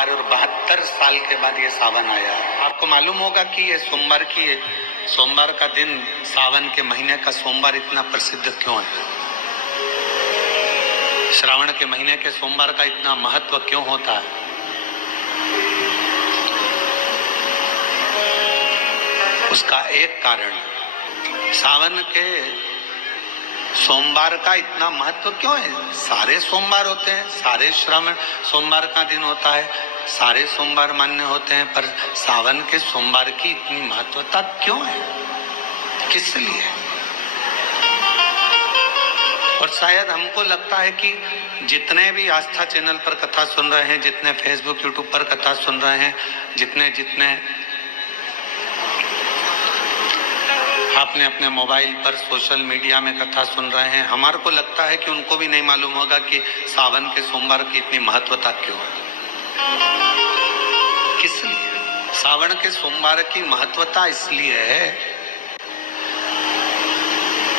सोमवार और 72 साल के बाद ये सावन आया है। आपको मालूम होगा कि ये सोमवार का दिन सावन के महीने का सोमवार इतना प्रसिद्ध क्यों है? श्रावण के महीने के सोमवार का इतना महत्व क्यों होता है? उसका एक कारण, सावन के सोमवार का इतना महत्व क्यों है? सारे सोमवार होते हैं, सारे श्रावण सोमवार का दिन होता है, सारे सोमवार मान्य होते हैं, पर सावन के सोमवार की इतनी महत्वता क्यों है? किस लिए? और शायद हमको लगता है कि जितने भी आस्था चैनल पर कथा सुन रहे हैं, जितने फेसबुक यूट्यूब पर कथा सुन रहे हैं, जितने आपने अपने मोबाइल पर सोशल मीडिया में कथा सुन रहे हैं, हमारे को लगता है कि उनको भी नहीं मालूम होगा कि सावन के सोमवार की इतनी महत्वता क्यों है। किस लिए? सावन के सोमवार की महत्वता इसलिए है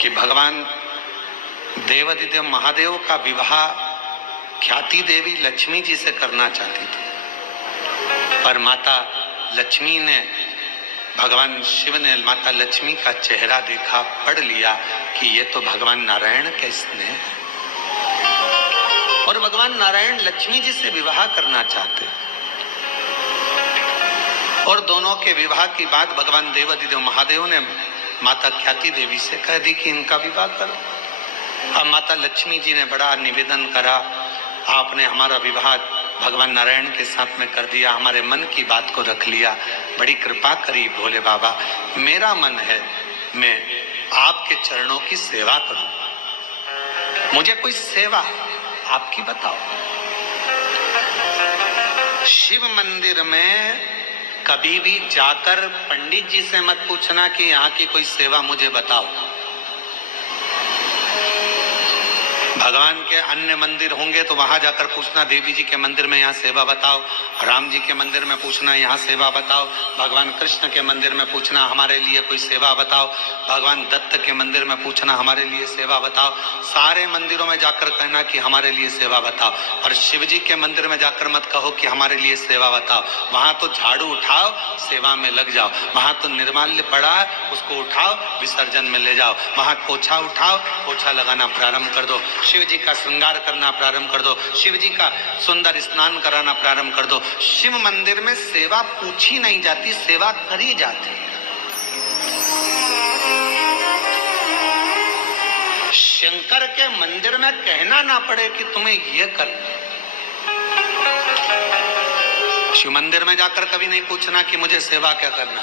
कि भगवान देवादिदेव महादेव का विवाह ख्याति देवी लक्ष्मी जी से करना चाहती थी, पर माता लक्ष्मी ने, भगवान शिव ने माता लक्ष्मी का चेहरा देखा, पढ़ लिया कि ये तो भगवान नारायण के स्नेह है, और भगवान नारायण लक्ष्मी जी से विवाह करना चाहते। और दोनों के विवाह की बात भगवान देवादिदेव महादेव ने माता ख्याति देवी से कह दी कि इनका विवाह करो। अब माता लक्ष्मी जी ने बड़ा निवेदन करा, आपने हमारा विवाह भगवान नारायण के साथ में कर दिया, हमारे मन की बात को रख लिया, बड़ी कृपा करी भोले बाबा, मेरा मन है मैं आपके चरणों की सेवा करूं, मुझे कोई सेवा आपकी बताओ। शिव मंदिर में कभी भी जाकर पंडित जी से मत पूछना कि यहाँ की कोई सेवा मुझे बताओ। भगवान के अन्य मंदिर होंगे तो वहां जाकर पूछना, देवी जी के मंदिर में यहाँ सेवा बताओ, राम जी के मंदिर में पूछना यहाँ सेवा बताओ, भगवान कृष्ण के मंदिर में पूछना हमारे लिए कोई सेवा बताओ, भगवान दत्त के मंदिर में पूछना हमारे लिए सेवा बताओ। सारे मंदिरों में जाकर कहना कि हमारे लिए सेवा बताओ, और शिव जी के मंदिर में जाकर मत कहो कि हमारे लिए सेवा बताओ। वहां तो झाड़ू उठाओ, सेवा में लग जाओ, वहां तो निर्माल्य पड़ा है उसको उठाओ, विसर्जन में ले जाओ, वहां पोछा उठाओ, पोछा लगाना प्रारंभ कर दो, शिव जी का श्रृंगार करना प्रारंभ कर दो, शिव जी का सुंदर स्नान कराना प्रारंभ कर दो। शिव मंदिर में सेवा पूछी नहीं जाती, सेवा करी जाती है। शंकर के मंदिर में कहना ना पड़े कि तुम्हें यह करना। शिव मंदिर में जाकर कभी नहीं पूछना कि मुझे सेवा क्या करना,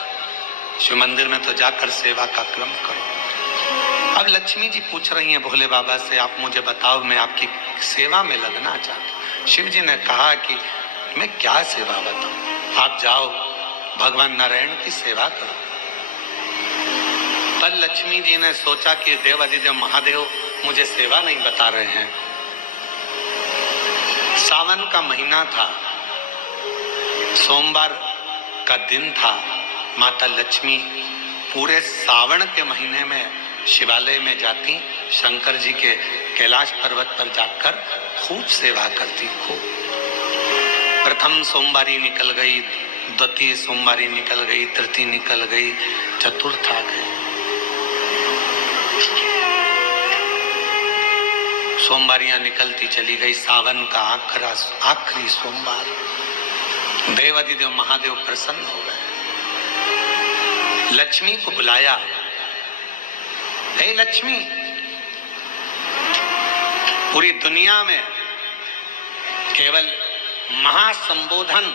शिव मंदिर में तो जाकर सेवा का क्रम करो। अब लक्ष्मी जी पूछ रही हैं भोले बाबा से, आप मुझे बताओ, मैं आपकी सेवा में लगना चाहती हूँ। शिव जी ने कहा कि मैं क्या सेवा बताऊं, आप जाओ भगवान नारायण की सेवा करो। पर लक्ष्मी जी ने सोचा कि देवादिदेव महादेव मुझे सेवा नहीं बता रहे हैं। सावन का महीना था, सोमवार का दिन था, माता लक्ष्मी पूरे सावन के महीने में शिवालय में जाती, शंकर जी के कैलाश पर्वत पर जाकर खूब सेवा करती। खूब प्रथम सोमवारी निकल गई, द्वितीय सोमवारी निकल गई, तृतीय निकल गई, चतुर्थ आ गई। सोमवारियां निकलती चली गई। सावन का आखिरी सोमवार देवादिदेव महादेव प्रसन्न हो गए, लक्ष्मी को बुलाया, हे लक्ष्मी, पूरी दुनिया में केवल महासंबोधन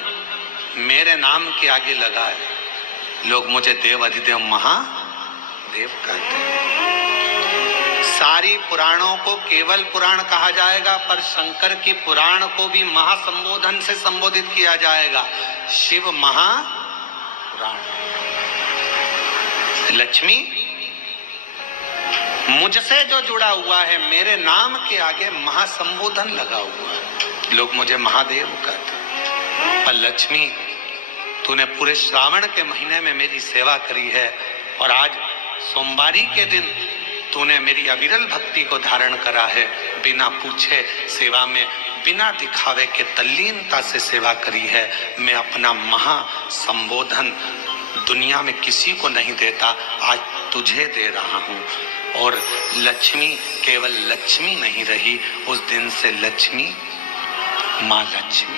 मेरे नाम के आगे लगा है, लोग मुझे देवादिदेव महादेव कहते हैं। सारी पुराणों को केवल पुराण कहा जाएगा, पर शंकर की पुराण को भी महासंबोधन से संबोधित किया जाएगा, शिव महापुराण। लक्ष्मी, मुझसे जो जुड़ा हुआ है, मेरे नाम के आगे महासंबोधन लगा हुआ है, लोग मुझे महादेव कहते हैं। पर लक्ष्मी, तूने पूरे श्रावण के महीने में मेरी सेवा करी है, और आज सोमवारी के दिन तूने मेरी अविरल भक्ति को धारण करा है, बिना पूछे सेवा में, बिना दिखावे के तल्लीनता से सेवा करी है। मैं अपना महा संबोधन दुनिया में किसी को नहीं देता, आज तुझे दे रहा हूँ। और लक्ष्मी केवल लक्ष्मी नहीं रही, उस दिन से लक्ष्मी माँ लक्ष्मी।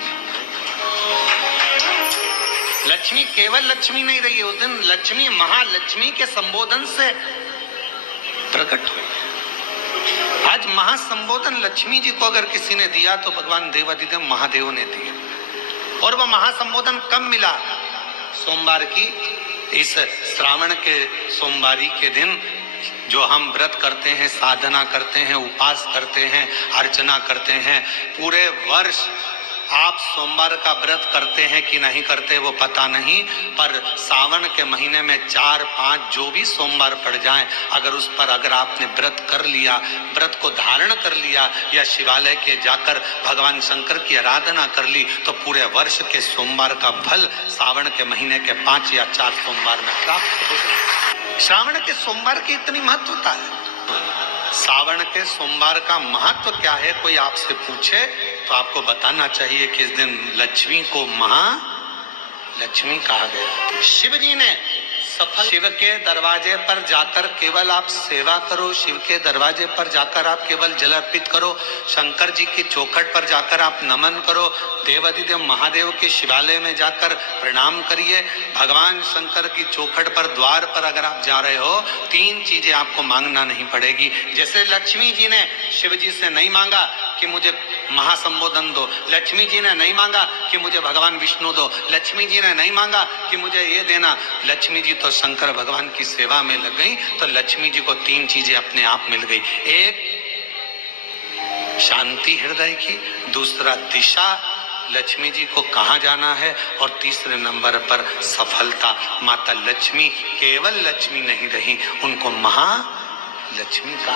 लक्ष्मी केवल लक्ष्मी नहीं रही, उस दिन लक्ष्मी महालक्ष्मी के संबोधन से प्रकट हुई। आज महासंबोधन लक्ष्मी जी को अगर किसी ने दिया तो भगवान देवाधिदेव महादेव ने दिया। और वह महासंबोधन कब मिला? सोमवार की इस श्रावण के सोमवारी के दिन जो हम व्रत करते हैं, साधना करते हैं, उपास करते हैं, अर्चना करते हैं। पूरे वर्ष आप सोमवार का व्रत करते हैं कि नहीं करते वो पता नहीं, पर सावन के महीने में 4-5 जो भी सोमवार पड़ जाएं, अगर आपने व्रत कर लिया, व्रत को धारण कर लिया या शिवालय के जाकर भगवान शंकर की आराधना कर ली, तो पूरे वर्ष के सोमवार का फल सावन के महीने के 5 या 4 सोमवार में प्राप्त हो जाए। श्रावण के सोमवार की इतनी महत्वता है। सावन के सोमवार का महत्व क्या है? कोई आपसे पूछे तो आपको बताना चाहिए कि इस दिन लक्ष्मी को महालक्ष्मी कहा गया। शिव जी ने शिव के दरवाजे पर जाकर केवल आप सेवा करो, शिव के दरवाजे पर जाकर आप केवल जल अर्पित करो, शंकर जी की चौखट पर जाकर आप नमन करो, देवाधिदेव महादेव के शिवालय में जाकर प्रणाम करिए। भगवान शंकर की चौखट पर, द्वार पर अगर आप जा रहे हो, 3 चीजें आपको मांगना नहीं पड़ेगी। जैसे लक्ष्मी जी ने शिव जी से नहीं मांगा कि मुझे महासंबोधन दो, लक्ष्मी जी ने नहीं मांगा कि मुझे भगवान विष्णु दो, लक्ष्मी जी ने नहीं मांगा कि मुझे ये देना। लक्ष्मी जी तो शंकर भगवान की सेवा में लग गई, तो लक्ष्मी जी को 3 चीजें अपने आप मिल गई। एक शांति हृदय की, दूसरा दिशा लक्ष्मी जी को कहाँ जाना है, और तीसरे नंबर पर सफलता। माता लक्ष्मी केवल लक्ष्मी नहीं रही, उनको महालक्ष्मी कहा।